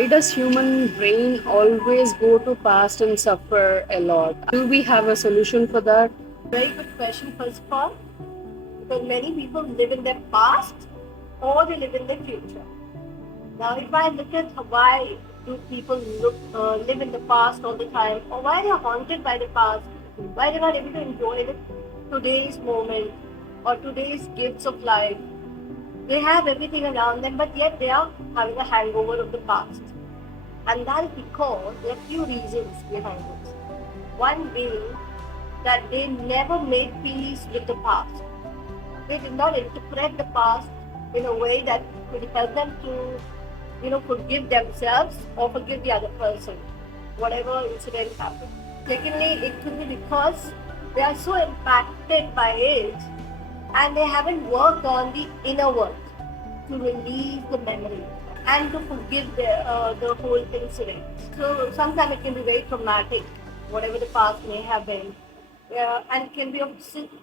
Why does human brain always go to past and suffer a lot? Do we have a solution for that? Very good question, first of all, because many people live in their past or they live in their future. Now, if I look at why do people live in the past all the time, or why they are haunted by the past, why they are not able to enjoy today's moment or today's gifts of life, they have everything around them, but yet they are having a hangover of the past. And that is because there are few reasons behind it. One being that they never made peace with the past. They did not interpret the past in a way that could help them to, forgive themselves or forgive the other person, whatever incident happened. Secondly, it could be because they are so impacted by it and they haven't worked on the inner work to release the memory and to forgive the whole incident. So sometimes it can be very traumatic, whatever the past may have been, and it can be of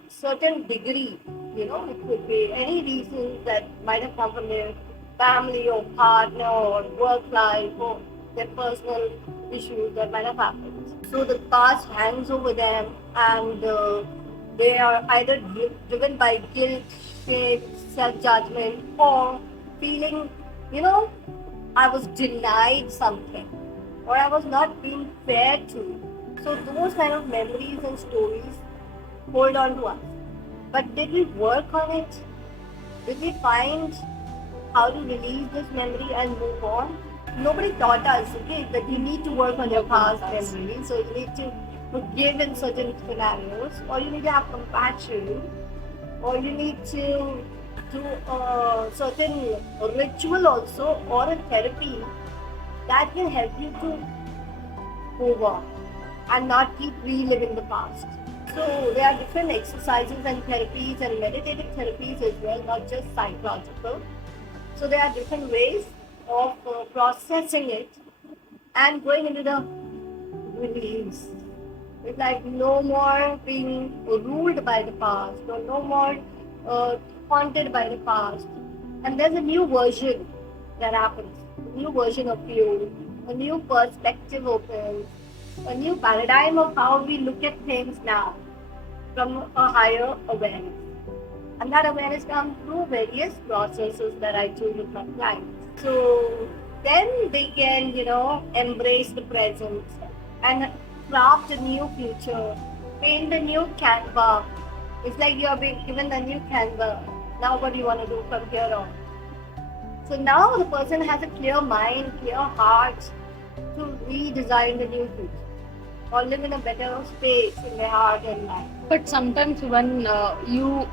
certain degree. It could be any reasons that might have come from their family or partner or work life or their personal issues that might have happened. So the past hangs over them, and they are either driven by guilt, shame, self-judgment, or feeling, you know, I was denied something or I was not being fair to. So those kind of memories and stories hold on to us. But did we work on it? Did we find how to release this memory and move on? Nobody taught us, okay, that you need to work on your past memories. So you need to forgive in certain scenarios, or you need to have compassion, or you need to do a certain ritual also, or a therapy that can help you to move on and not keep reliving the past. So there are different exercises and therapies and meditative therapies as well, not just psychological. So there are different ways of processing it and going into the release. It's like no more being ruled by the past or no more haunted by the past. And there's a new version that happens, a new version of you, a new perspective opens, a new paradigm of how we look at things now from a higher awareness. And that awareness comes through various processes that I do with my clients. So then they can, embrace the present and craft a new future, paint a new canvas. It's like you are being given a new canvas. Now what do you want to do from here on? So now the person has a clear mind, clear heart to redesign the new future or live in a better space in their heart and mind. But sometimes when you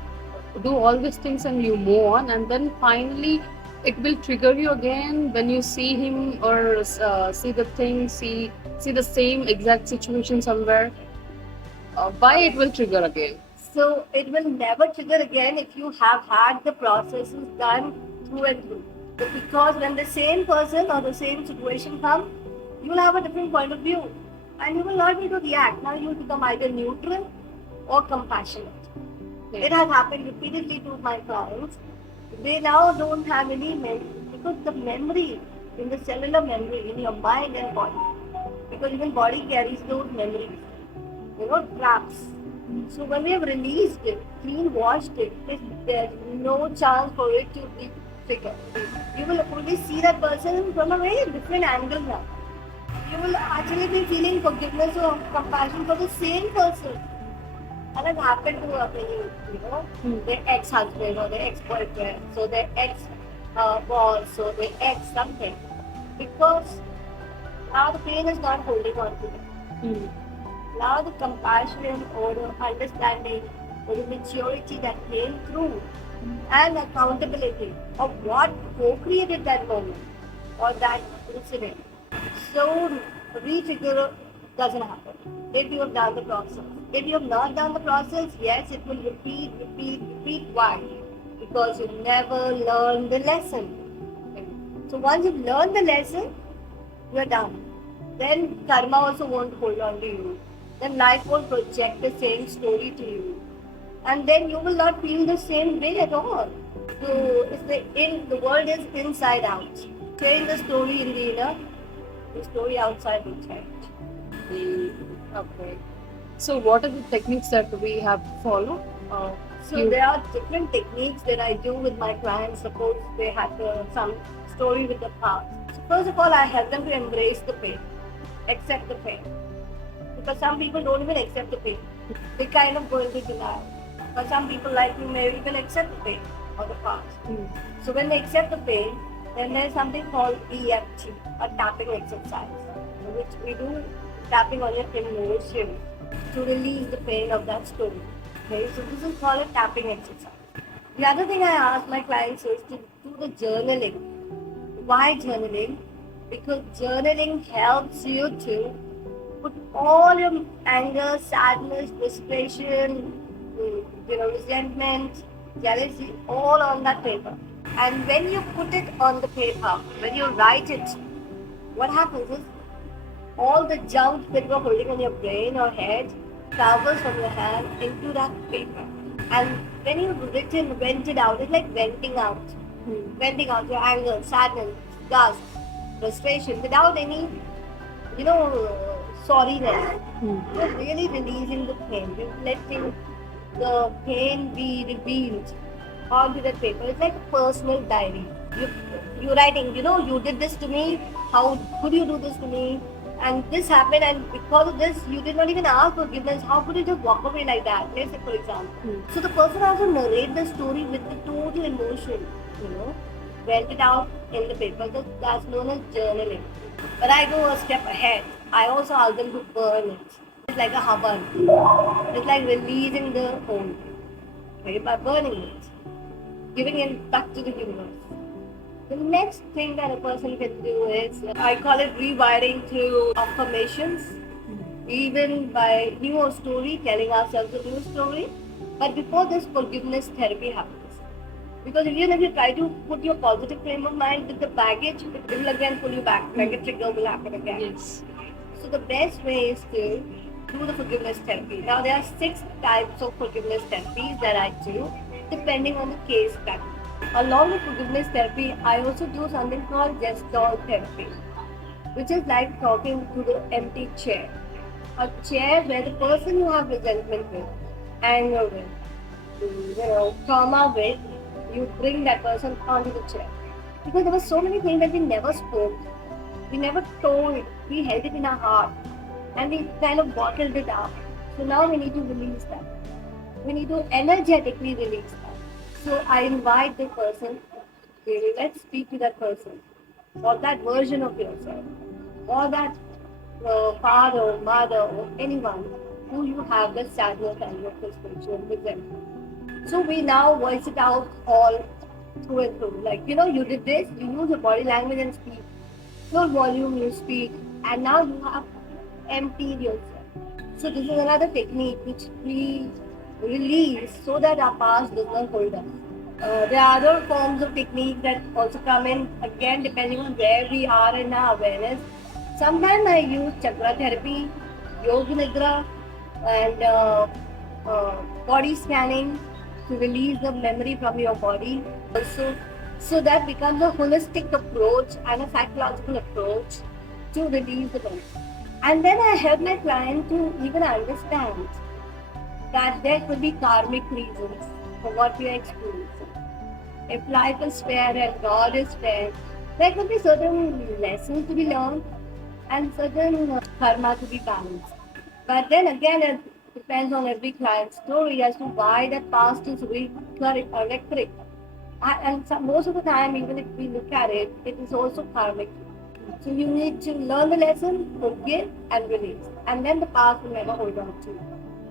do all these things and you move on, and then finally it will trigger you again when you see him or see the thing, see the same exact situation somewhere. Why it will trigger again? So it will never trigger again if you have had the processes done through and through. Because when the same person or the same situation comes, you will have a different point of view and you will not be able to react. Now you will become either neutral or compassionate. It has happened repeatedly to my clients. They now don't have any memory because the memory in the cellular memory in your mind and body, because even body carries those memories, traps. So when we have released it, clean washed it, there's no chance for it to be triggered. You will only see that person from a very different angle now. You will actually be feeling forgiveness or compassion for the same person. And it happened to many, their ex-husband or their ex-boyfriend, so their ex-boss or their ex-something. Because now the pain is not holding on to them. Now the compassion or the understanding or the maturity that came through and accountability of what co-created that moment or that incident. So re-trigger doesn't happen if you have done the process. If you have not done the process, yes, it will repeat. Why? Because you never learned the lesson. So once you've learned the lesson, you're done. Then karma also won't hold on to you. Then life won't project the same story to you. And then you will not feel the same way at all. So the world is inside out. Sharing the story in the inner the story outside will change. Okay. So, what are the techniques that we have to follow? Uh, So you- there are different techniques that I do with my clients. Suppose they had some story with the past. So first of all, I help them to embrace the pain, accept the pain. Because some people don't even accept the pain. They kind of go into denial. But some people like me may even accept the pain of the past. Mm. So when they accept the pain, then there's something called EFT, a tapping exercise, which we do tapping on your emotion to release the pain of that story. Okay, so this is called a tapping exercise. The other thing I ask my clients is to do the journaling. Why journaling? Because journaling helps you to put all your anger, sadness, frustration, resentment, jealousy, all on that paper. And when you put it on the paper, when you write it, what happens is all the junk that you're holding on your brain or head travels from your hand into that paper. And when you've written, vent it out, it's like venting out. Venting out your anger, sadness, disgust, frustration without any, sorriness. You're really releasing the pain. You're letting the pain be revealed onto the paper. It's like a personal diary. You're writing, you did this to me. How could you do this to me? And this happened, and because of this, you did not even ask forgiveness. How could you just walk away like that? Let's say, for example. So the person has to narrate the story with the total emotion, vent it out in the paper. So that's known as journaling. But I go a step ahead. I also ask them to burn it. It's like a havan. It's like releasing the whole thing, okay, by burning it, giving it back to the universe. The next thing that a person can do is, I call it rewiring through affirmations, even by new story, telling ourselves a new story. But before this, forgiveness therapy happens. Because even if you try to put your positive frame of mind with the baggage, it will again pull you back, like a trigger will happen again. Yes. So the best way is to do the forgiveness therapy. Now there are 6 types of forgiveness therapies that I do, depending on the case study. Along with forgiveness therapy, I also do something called gestalt therapy, which is like talking to the empty chair. A chair where the person you have resentment with, anger with, trauma with, you bring that person onto the chair. Because there were so many things that we never spoke, we never told, we held it in our heart, and we kind of bottled it up. So now we need to release that. We need to energetically release that. So I invite the person, really, let's speak to that person, or that version of yourself, or that father, mother, or anyone who you have the sadness and your frustration with them. So we now voice it out all through and through. Like, you did this, you use your body language and speak. Full volume you speak, and now you have emptied yourself. So this is another technique which we release so that our past does not hold us. There are other forms of technique that also come in, again depending on where we are in our awareness. Sometimes I use chakra therapy, yoga nidra, and body scanning to release the memory from your body. Also, so that becomes a holistic approach and a psychological approach to release the memory. And then I help my client to even understand that there could be karmic reasons for what we are experiencing. If life is fair and God is fair, there could be certain lessons to be learned and certain karma to be balanced. But then again, it depends on every client's story as to why that past is recurring. And most of the time, even if we look at it, it is also karmic. So you need to learn the lesson, forgive, and release. And then the past will never hold on to you.